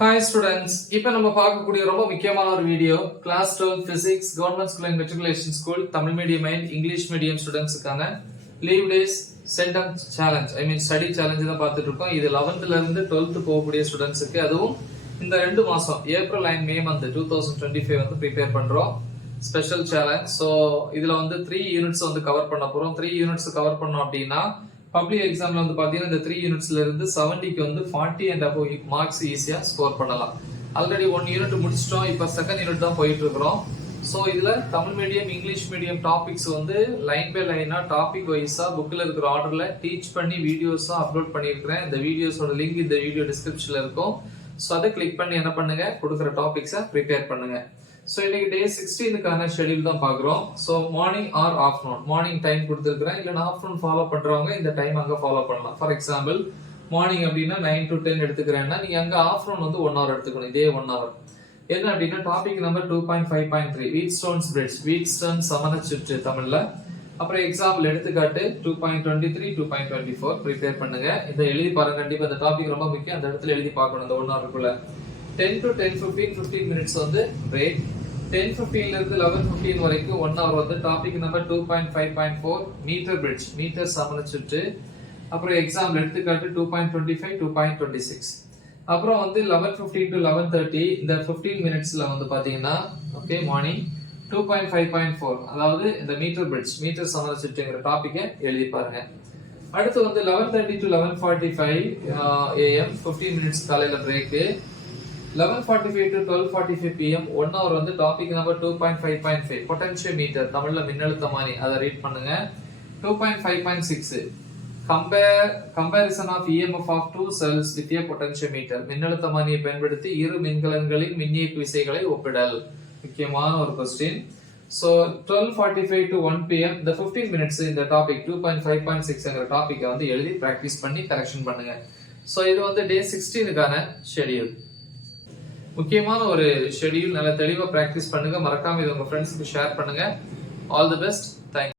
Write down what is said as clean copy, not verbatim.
Hi students, இப்போ நம்ம பார்க்கக்கூடிய ரொம்ப முக்கியமான ஒரு video class 12 physics government school and matriculation school Tamil medium and English medium ஸ்டூடெண்ட்ஸ்க்கான leave days sentence challenge study challenge தான் பார்த்துட்டு இருக்கோம். இது 11th ல இருந்து 12th போகக்கூடிய ஸ்டூடெண்ட்ஸ்க்கு, அதுவும் இந்த 2 மாசம் ஏப்ரல் அண்ட் மே மந்த் 2025 வந்து ப்ரிப்பேர் பண்றோம் ஸ்பெஷல் சேலஞ்ச். ஸோ இதுல வந்து 3 யூனிட்ஸ் வந்து கவர் பண்ண போறோம். 3 யூனிட்ஸ் கவர் பண்ணோம் அப்படின்னா பப்ளிக் எக்ஸாம்ல வந்து பாத்தீங்கன்னா இந்த 3 யூனிட்ஸ்ல இருந்து 70க்கு வந்து 40 and above மார்க்ஸ் ஈஸியா ஸ்கோர் பண்ணலாம். ஆல்ரெடி 1 யூனிட் முடிச்சிட்டோம், இப்போ செகண்ட் யூனிட் தான் போயிட்டு இருக்கிறோம். ஸோ இதுல Tamil medium English medium topics வந்து லைன் பை லைனா டாபிக் வைஸா புக்ல இருக்கிற ஆர்டர்ல டீச் பண்ணி வீடியோஸா அப்லோட் பண்ணியிருக்கிறேன். இந்த வீடியோஸோட லிங்க் இந்த வீடியோ டிஸ்கிரிப்ஷன்ல இருக்கும். ஸோ அதை கிளிக் பண்ணி என்ன பண்ணுங்க, கொடுக்குற டாபிக்ஸை ப்ரிப்பேர் பண்ணுங்க. ஸோ இன்னைக்கு டே 16க்கான ஷெடியூல் தான் பார்க்குறோம். So morning or afternoon, morning time கொடுத்துருக்கிறேன், இல்லைன்னா ஆஃப்டர்நூன் ஃபாலோ பண்றவங்க இந்த டைம் அங்கே ஃபாலோ பண்ணலாம். ஃபார் எக்ஸாம்பிள் மார்னிங் அப்படின்னா 9 to 10 எடுத்துக்கிறேன்னா நீங்க அங்க ஆஃப்டர்நூன் வந்து 1 hour எடுத்துக்கணும். இதே 1 hour என்ன அப்படின்னா டாபிக் நம்பர் 2.5.3 வீட்ஸ்டோன்ஸ் பிரிட்ஜ், வீட்ஸ்டோன் சமணச்சுற்று தமிழ்ல. அப்புறம் எக்ஸாம்பிள் எடுத்துக்காட்டு 2.23 2.24 ப்ரிப்பேர் பண்ணுங்க. இதை எழுதி பாருங்க, கண்டிப்பா இந்த டாபிக் ரொம்ப முக்கியம், அந்த இடத்துல எழுதி பார்க்கணும். இந்த 1 hour 10 to 10:15 15 minutes வந்து பிரேக். 10:15 ல இருந்து 11:15 வரைக்கும் 1 hour வந்து topic number 2.5.4 meter bridge, meter சமணச்சுற்று. அப்புறம் எக்ஸாம்பிள் எடுத்துக்காட்டு 2.25 2.26. அப்புறம் வந்து 11:15 to 11:30 இந்த 15 minutesல வந்து பாத்தீங்கன்னா ஓகே மார்னிங் 2.5.4 அதாவது இந்த மீட்டர் பிரிட்ஜ், மீட்டர் சமணச்சுற்றுங்கிற டாபிக்கை எழுதி பாருங்க. அடுத்து வந்து 11:30 to 11:45 AM 15 minutes காலையில பிரேக். 11:45 to 12:45 PM 1 hour வந்து டாபிக் நம்பர் 2.5.5 பொட்டன்ஷியோமீட்டர் தமிழ்ல மின்னழுத்தமானி, அதை ரீட் பண்ணுங்க. 2.5.6 comparison of EMF of two cells with a potentiometer, மின்னழுத்தமானியை பயன்படுத்தி இரு மின்கலன்களின் மின்னியக்கு விசைகளை ஒப்பிடல். முக்கியமான ஒரு question. So 12:45 to 1 PM the 15 minutes இந்த டாபிக் 2.5.6ங்கிற டாபிக்கை வந்து எழுதி பிராக்டிஸ் பண்ணி கரெக்ஷன் பண்ணுங்க. சோ இது வந்து டே 16க்கான ஷெட்யூல். முக்கியமான ஒரு ஷெட்யூல், நல்ல தெளிவா பிராக்டிஸ் பண்ணுங்க. மறக்காம இது உங்க ஃப்ரெண்ட்ஸ்க்கு ஷேர் பண்ணுங்க. All the best.